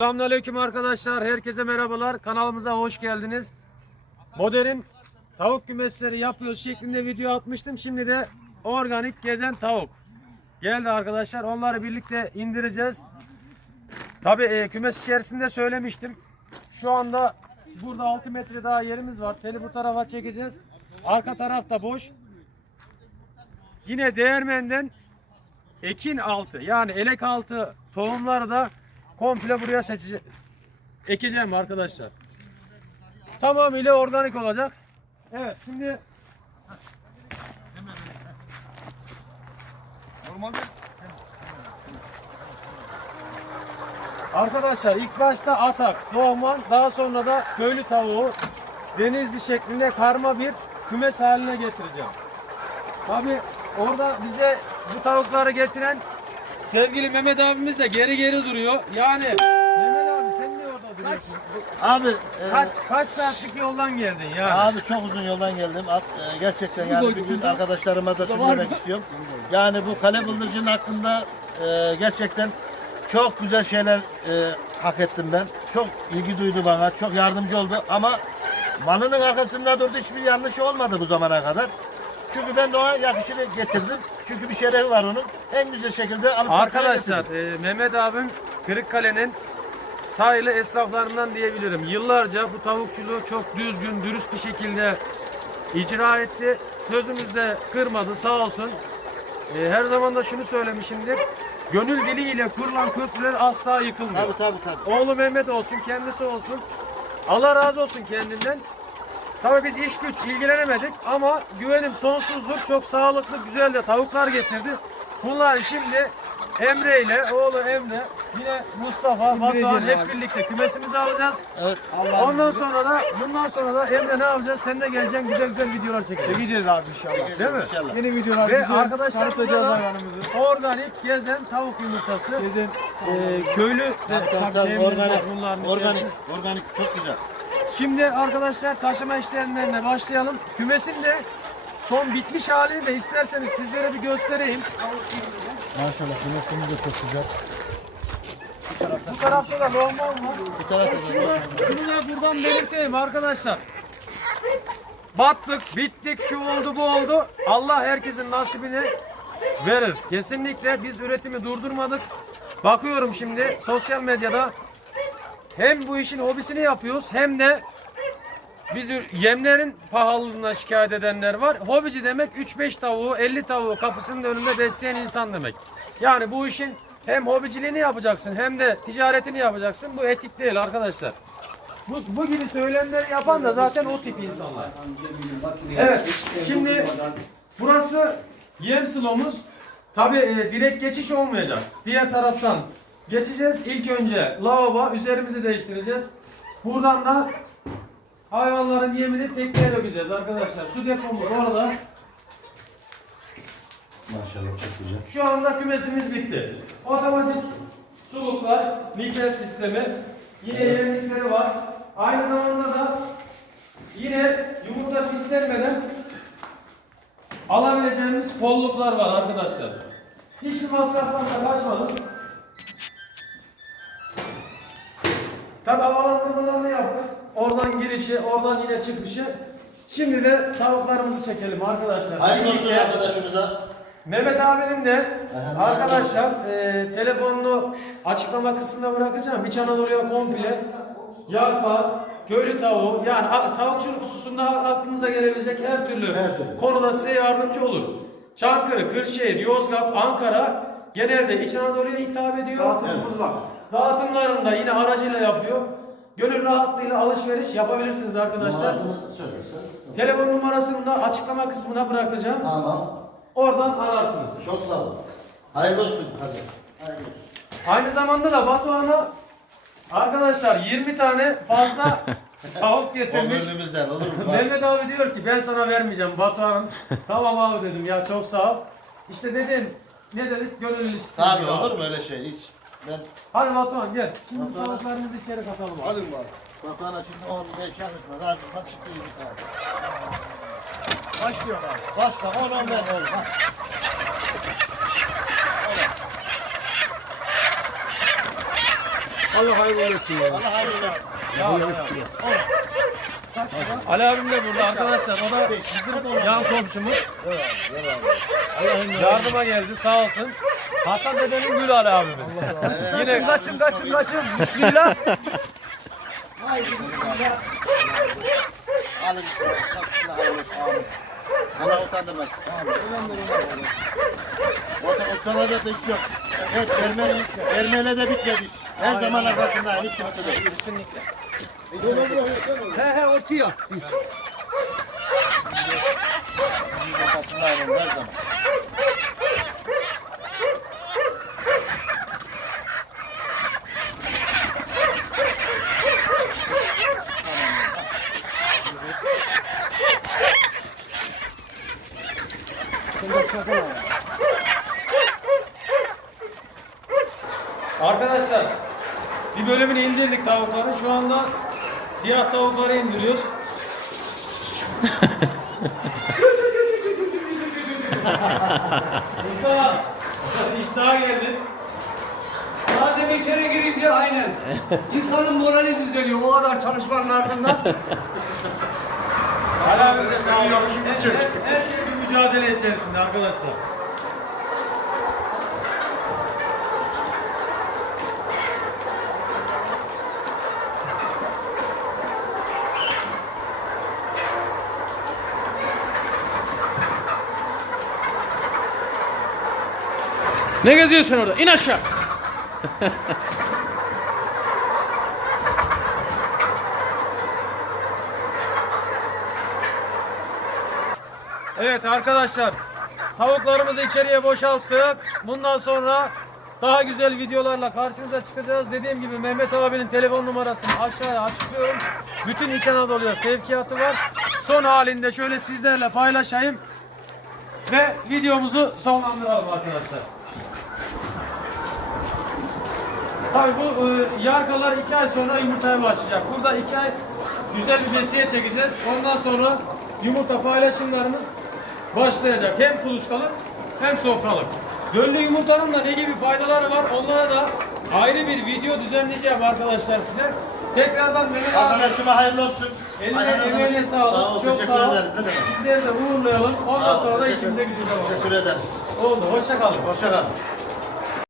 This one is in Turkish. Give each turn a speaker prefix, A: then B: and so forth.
A: Selamünaleyküm arkadaşlar. Herkese merhabalar. Kanalımıza hoş geldiniz. Modern tavuk kümesleri yapıyoruz şeklinde video atmıştım. Şimdi de organik gezen tavuk. Geldi arkadaşlar. Onları birlikte indireceğiz. Tabi e, kümes içerisinde söylemiştim. Şu anda burada 6 metre daha yerimiz var. Teli bu tarafa çekeceğiz. Arka taraf da boş. Yine değirmenden ekin altı yani elek altı tohumları da komple buraya seçeceğim. Ekeceğim arkadaşlar. Tamamıyla organik olacak. Evet şimdi
B: Normalde
A: arkadaşlar ilk başta Atax, Doğman daha sonra da köylü tavuğu denizli şeklinde karma bir kümes haline getireceğim. Tabi orada bize bu tavukları getiren sevgili Mehmet abimiz de geri geri duruyor. Yani Mehmet abi sen niye orada duruyorsun?
B: abi e,
A: Kaç kaç saatlik yoldan geldin ya?
B: abi çok uzun yoldan geldim. At, e, gerçekten yani bir gün arkadaşlarıma da söylemek istiyorum. Yani bu kale bıldırcının hakkında e, gerçekten çok güzel şeyler e, hak ettim ben. Çok ilgi duydu bana, çok yardımcı oldu ama malının arkasında durdu hiçbir yanlış olmadı bu zamana kadar. Çünkü ben de ona yakışını getirdim. Çünkü bir şerefi var onun. En güzel şekilde alıp
A: Arkadaşlar e, Mehmet abim Kırıkkale'nin sayılı esnaflarından diyebilirim. Yıllarca bu tavukçuluğu çok düzgün, dürüst bir şekilde icra etti. Sözümüzde kırmadı sağ olsun. E, her zaman da şunu söylemişimdir. Gönül diliyle kurulan köprüler asla yıkılmıyor.
B: Tabii tabii tabii.
A: Oğlu Mehmet olsun, kendisi olsun. Allah razı olsun kendinden. Tabii biz iş güç ilgilenemedik ama güvenim sonsuzdur. Çok sağlıklı, güzel de tavuklar getirdi. Bunlar şimdi Emre ile oğlu Emre, yine Mustafa, Batuhan hep birlikte kümesimizi alacağız.
B: Evet.
A: Ondan sonra da bundan sonra da Emre ne yapacağız? Sen de geleceksin güzel güzel videolar çekeceğiz.
C: Çekeceğiz abi inşallah.
A: Değil mi?
B: İnşallah.
C: Yeni videolar
A: Ve
C: güzel tanıtacağız hayvanımızı.
A: organik gezen tavuk yumurtası.
C: Gezen
A: Ee, köylü de
B: Tabii, tabii, organik,
A: bunların
B: organik,
A: içerisinde.
B: organik çok güzel.
A: Şimdi arkadaşlar taşıma işlerinden de başlayalım. Kümesin de son bitmiş halini de isterseniz sizlere bir göstereyim.
B: Maşallah kümesimiz de çok güzel.
A: Bu tarafta da normal var.
B: Bir tarafta da
A: Şunu, şunu da buradan belirteyim arkadaşlar. Battık, bittik, şu oldu, bu oldu. Allah herkesin nasibini verir. Kesinlikle biz üretimi durdurmadık. Bakıyorum şimdi sosyal medyada hem bu işin hobisini yapıyoruz hem de biz yemlerin pahalılığına şikayet edenler var. Hobici demek 3-5 tavuğu, 50 tavuğu kapısının önünde besleyen insan demek. Yani bu işin hem hobiciliğini yapacaksın hem de ticaretini yapacaksın. Bu etik değil arkadaşlar. Bu, bu gibi söylemleri yapan da zaten o tip insanlar. Evet, şimdi burası yem silomuz. Tabi direkt geçiş olmayacak. Diğer taraftan geçeceğiz. İlk önce lavabo üzerimizi değiştireceğiz. Buradan da hayvanların yemini tekneye dökeceğiz arkadaşlar. Su depomuz orada.
B: Maşallah çok güzel.
A: Şu anda kümesimiz bitti. Otomatik suluklar, nikel sistemi, yine yemlikleri var. Aynı zamanda da yine yumurta pislenmeden alabileceğimiz kolluklar var arkadaşlar. Hiçbir masraftan da kaçmadım. Tabi havalandırmalarını yaptık. Oradan girişi, oradan yine çıkışı. Şimdi de tavuklarımızı çekelim arkadaşlar.
B: Hayırlı olsun
A: Birlikte-
B: arkadaşımıza.
A: Mehmet abinin de
B: Aha.
A: arkadaşlar e, telefonunu açıklama kısmına bırakacağım. İç Anadolu'ya komple yarpa, köylü tavuğu yani a- tavukçuluk hususunda aklınıza gelebilecek her türlü,
B: Her türlü.
A: konuda size yardımcı olur. Çankırı, Kırşehir, Yozgat, Ankara genelde İç Anadolu'ya hitap ediyor.
C: Dağıtımımız var.
A: Dağıtımlarını da yine aracıyla yapıyor. Gönül rahatlığıyla alışveriş yapabilirsiniz arkadaşlar.
B: Numarasını.
A: Telefon numarasını da açıklama kısmına bırakacağım.
B: Tamam.
A: Oradan ararsınız.
B: Çok sağ olun. Hayırlı olsun. Hadi. Hayırlı olsun.
A: Aynı zamanda da Batuhan'a arkadaşlar 20 tane fazla tavuk
B: O
A: getirmiş.
B: gönlümüzden olur mu? Bak.
A: Mehmet abi diyor ki ben sana vermeyeceğim Batuhan. tamam abi dedim ya çok sağ ol. İşte dedim ne dedik gönül ilişkisi.
B: Tabii olur mu öyle şey hiç? Ben
A: Hadi Batuhan gel. Şimdi
B: Batuhan.
A: tavuklarımızı içeri katalım. abi.
B: Hadi bak. Batuhan'a şimdi 15 yakışmaz. Az bak çıktı yedi tane.
C: Başlıyor abi.
B: Başla 10 10 ver oğlum. ha.
C: Allah hayırlı etsin ya.
B: Allah hayırlı etsin.
A: Ya, ya. Ali abim de burada arkadaşlar. O da bizim yan komşumuz. Yardıma geldi sağ olsun. Hasan dedenin gülü Ali abimiz. Yine kaçın kaçın kaçın. Bismillah.
B: Alın satışına hayırlı olsun. Allah utandırmasın. Orada ustalarda da iş yok. Evet, Ermeni, Ermeni de bitmedi. Her zaman arkasında hiç sıkıntı değil.
A: Kesinlikle.
C: He he ortaya.
B: Arkasında her zaman.
A: Arkadaşlar bir bölümünü indirdik tavukların. Şu anda siyah tavukları indiriyoruz. İsa iştaha geldi.
C: Malzeme içeri girince aynen. İnsanın morali düzeliyor o kadar çalışmanın ardından.
A: Hala biz de sağ olsun. Her- her- Herkes bir mücadele içerisinde arkadaşlar.
D: Ne geziyorsun orada? İn aşağı.
A: Evet arkadaşlar tavuklarımızı içeriye boşalttık. Bundan sonra daha güzel videolarla karşınıza çıkacağız. Dediğim gibi Mehmet abinin telefon numarasını aşağıya açıklıyorum. Bütün İç Anadolu'ya sevkiyatı var. Son halinde şöyle sizlerle paylaşayım. Ve videomuzu sonlandıralım arkadaşlar. Tabii bu e, yarkalar 2 ay sonra yumurtaya başlayacak. Burada 2 ay güzel bir besiye çekeceğiz. Ondan sonra yumurta paylaşımlarımız başlayacak. Hem kuluçkalık hem sofralık. Döllü yumurtanın da ne gibi faydaları var onlara da ayrı bir video düzenleyeceğim arkadaşlar size. Tekrardan Mehmet
B: Arkadaşıma hayırlı olsun.
A: eline
B: Ayhan
A: emeğine sağlık.
B: Sağ ol,
A: Çok
B: teşekkür
A: sağ ol.
B: ederiz. Ne demek?
A: Sizleri de uğurlayalım. Ondan
B: Sağ ol,
A: sonra da
B: teşekkür-
A: işimize gücümüze bakalım.
B: Teşekkür ederiz.
A: Oldu. Hoşça kalın.
B: Hoşça kalın.